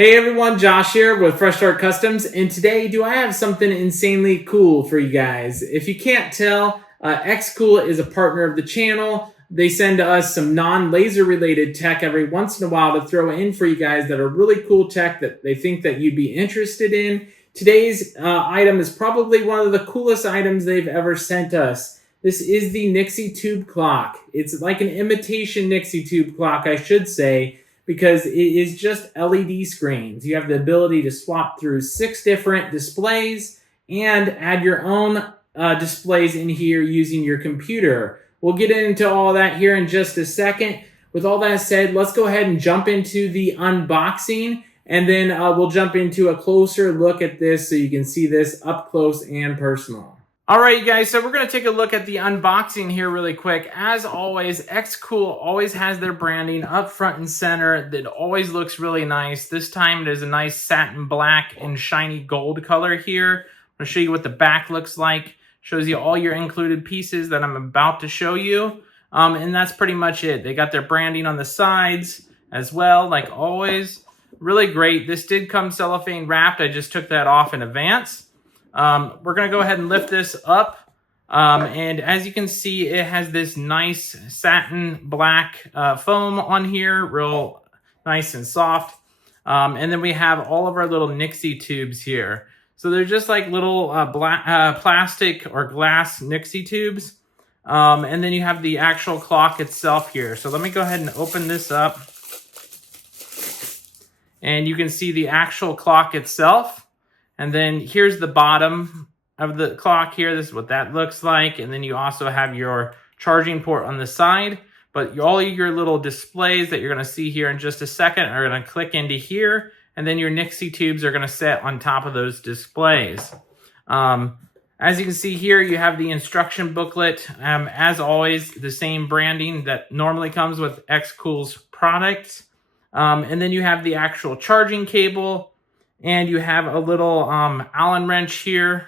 Hey everyone, Josh here with Fresh Start Customs, and today I have something insanely cool for you guys. If you can't tell, xCool is a partner of the channel. They send us some non-laser related tech every once in a while to throw in for you guys that are really cool tech that they think that you'd be interested in. Today's item is probably one of the coolest items they've ever sent us. This is the Nixie Tube Clock. It's like an imitation Nixie Tube Clock, I should say, because it is just LED screens. You have the ability to swap through 6 different displays and add your own displays in here using your computer. We'll get into all that here in just a second. With all that said, let's go ahead and jump into the unboxing, and then we'll jump into a closer look at this so you can see this up close and personal. All right, you guys, so we're going to take a look at the unboxing here really quick. As always, xCool always has their branding up front and center. That always looks really nice. This time it is a nice satin black and shiny gold color here. I'm going to show you what the back looks like. Shows you all your included pieces that I'm about to show you. And that's pretty much it. They got their branding on the sides as well, like always. Really great. This did come cellophane wrapped. I just took that off in advance. We're going to go ahead and lift this up, and as you can see, it has this nice satin black foam on here, real nice and soft, and then we have all of our little Nixie tubes here. So they're just like little plastic or glass Nixie tubes, and then you have the actual clock itself here. So let me go ahead and open this up, and you can see the actual clock itself. And then here's the bottom of the clock here. This is what that looks like. And then you also have your charging port on the side. But all your little displays that you're going to see here in just a second are going to click into here. And then your Nixie tubes are going to sit on top of those displays. As you can see here, you have the instruction booklet. As always, the same branding that normally comes with xCool's products. And then you have the actual charging cable. And you have a little Allen wrench here.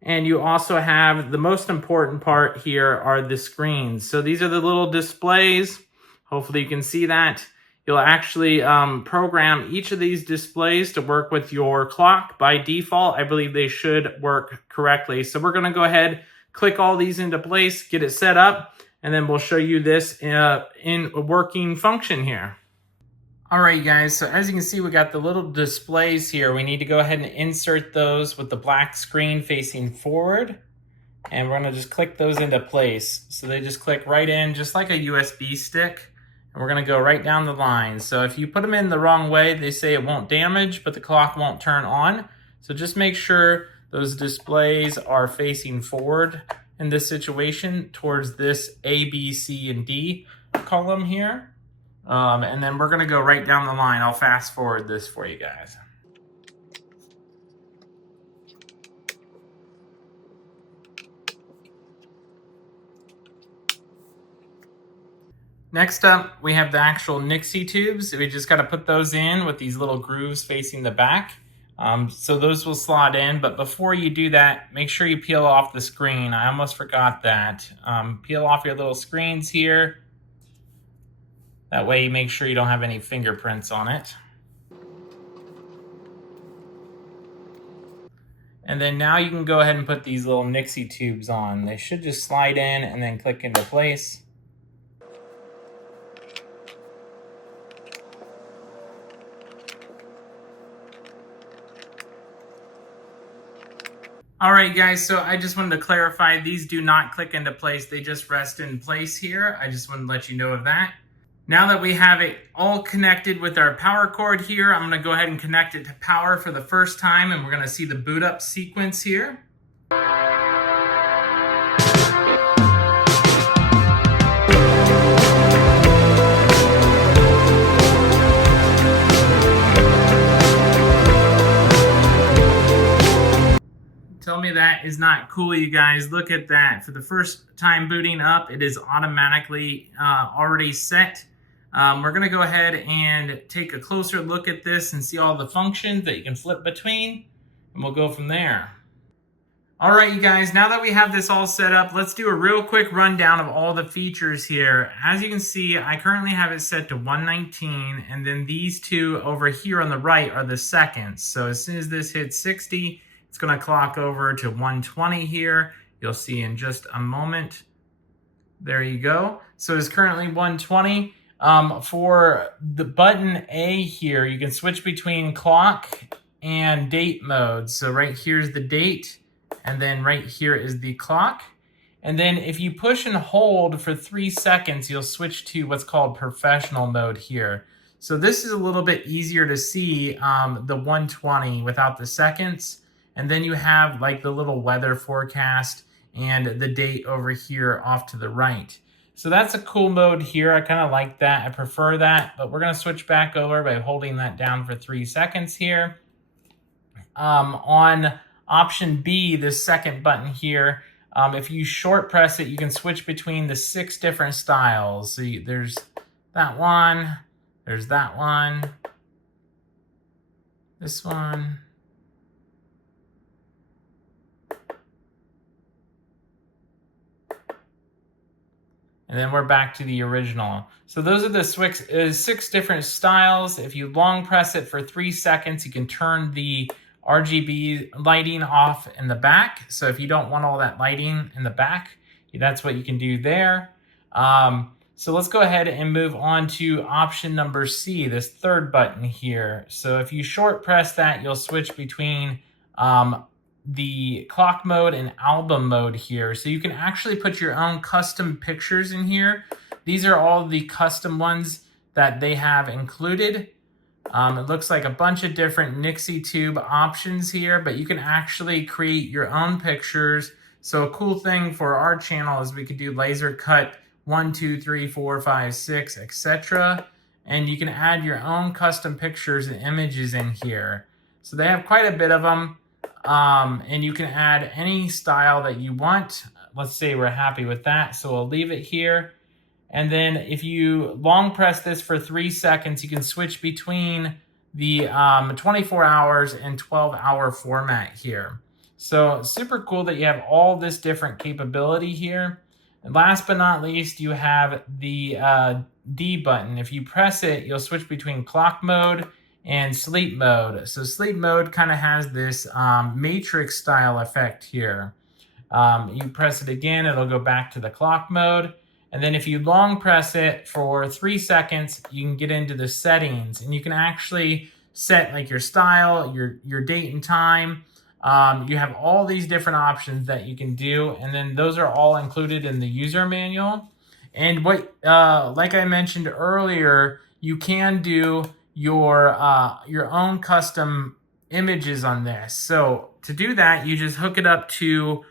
And you also have the most important part here are the screens. So these are the little displays. Hopefully you can see that. You'll actually program each of these displays to work with your clock. By default, I believe they should work correctly. So we're going to go ahead, click all these into place, get it set up, and then we'll show you this in a working function here. All right, guys, so as you can see, we got the little displays here. We need to go ahead and insert those with the black screen facing forward. And we're going to just click those into place. So they just click right in, just like a USB stick. And we're going to go right down the line. So if you put them in the wrong way, they say it won't damage, but the clock won't turn on. So just make sure those displays are facing forward in this situation towards this A, B, C, and D column here. And then we're going to go right down the line. I'll fast forward this for you guys. Next up, we have the actual Nixie tubes. We just got to put those in with these little grooves facing the back. So those will slot in. But before you do that, make sure you peel off the screen. I almost forgot that. Peel off your little screens here. That way you make sure you don't have any fingerprints on it. And then now you can go ahead and put these little Nixie tubes on. They should just slide in and then click into place. All right, guys, so I just wanted to clarify, these do not click into place. They just rest in place here. I just wanted to let you know of that. Now that we have it all connected with our power cord here, I'm going to go ahead and connect it to power for the first time, and we're going to see the boot up sequence here. Tell me that is not cool, you guys. Look at that. For the first time booting up, it is automatically already set. We're going to go ahead and take a closer look at this and see all the functions that you can flip between, and we'll go from there. All right, you guys, now that we have this all set up, let's do a real quick rundown of all the features here. As you can see, I currently have it set to 119, and then these two over here on the right are the seconds. So as soon as this hits 60, it's going to clock over to 120 here. You'll see in just a moment. There you go. So it's currently 120. For the button A here, you can switch between clock and date mode. So right here's the date. And then right here is the clock. And then if you push and hold for 3 seconds, you'll switch to what's called professional mode here. So this is a little bit easier to see, the 120 without the seconds. And then you have like the little weather forecast and the date over here off to the right. So that's a cool mode here. I kind of like that. I prefer that, but we're going to switch back over by holding that down for 3 seconds here. On option B, this second button here, if you short press it, you can switch between the 6 different styles. So there's that one, there's that one, this one, and then we're back to the original. So those are the 6 different styles. If you long press it for 3 seconds, you can turn the RGB lighting off in the back. So if you don't want all that lighting in the back, that's what you can do there. So let's go ahead and move on to option number C, this third button here. So if you short press that, you'll switch between the clock mode and album mode here. So you can actually put your own custom pictures in here. These are all the custom ones that they have included. It looks like a bunch of different Nixie Tube options here, but you can actually create your own pictures. So a cool thing for our channel is we could do laser cut 1, 2, 3, 4, 5, 6, etc. And you can add your own custom pictures and images in here. So they have quite a bit of them. And you can add any style that you want. Let's say we're happy with that, so we'll leave it here. And then if you long press this for 3 seconds, you can switch between the 24 hours and 12-hour format here. So super cool that you have all this different capability here. And last but not least, you have the D button. If you press it, you'll switch between clock mode and sleep mode. So sleep mode kind of has this matrix style effect here. You press it again, it'll go back to the clock mode. And then if you long press it for 3 seconds, you can get into the settings and you can actually set like your style, your date and time. You have all these different options that you can do. And then those are all included in the user manual. And what, like I mentioned earlier, you can do your own custom images on this. So to do that, you just hook it up to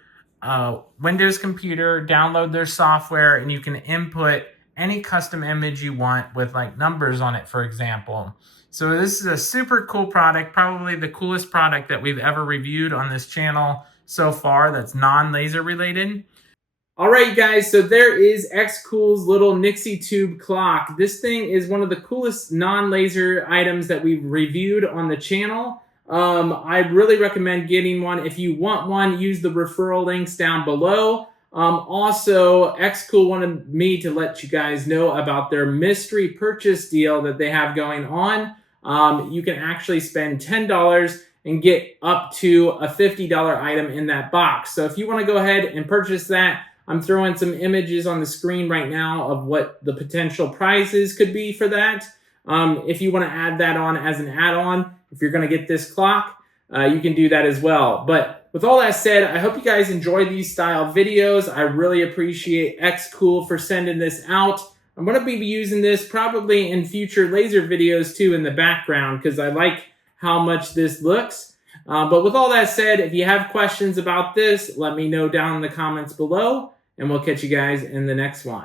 Windows computer, download their software, and you can input any custom image you want with like numbers on it, for example. So this is a super cool product, probably the coolest product that we've ever reviewed on this channel so far that's non-laser related. All right, guys, so there is xCool's little Nixie Tube clock. This thing is one of the coolest non-laser items that we've reviewed on the channel. I'd really recommend getting one. If you want one, use the referral links down below. Also, xCool wanted me to let you guys know about their mystery purchase deal that they have going on. You can actually spend $10 and get up to a $50 item in that box. So if you want to go ahead and purchase that, I'm throwing some images on the screen right now of what the potential prizes could be for that. If you want to add that on as an add-on, if you're going to get this clock, you can do that as well. But with all that said, I hope you guys enjoy these style videos. I really appreciate xCool for sending this out. I'm going to be using this probably in future laser videos too in the background because I like how much this looks. But with all that said, if you have questions about this, let me know down in the comments below, and we'll catch you guys in the next one.